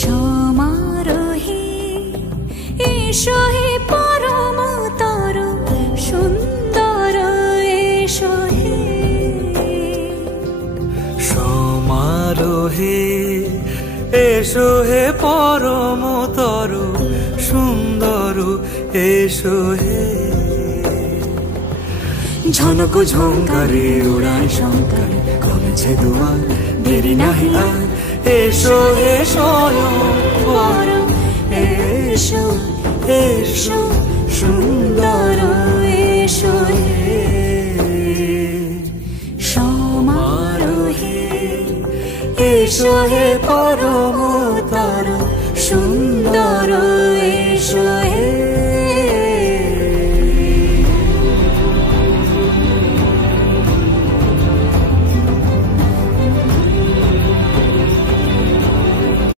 সমারোহে এসো হে পরমতর সুন্দর এসো হে। সমারোহে এসো হে পরমতর সুন্দর এসো হে। ঝনক ঝঙ্কারে উড়ায় শঙ্কর কমেছে দুয়ার দেরি নাহি আর। এসো হে স্বয়ং বর এসো এসো সুন্দর এসো হে। সমারোহে এসো হে পরম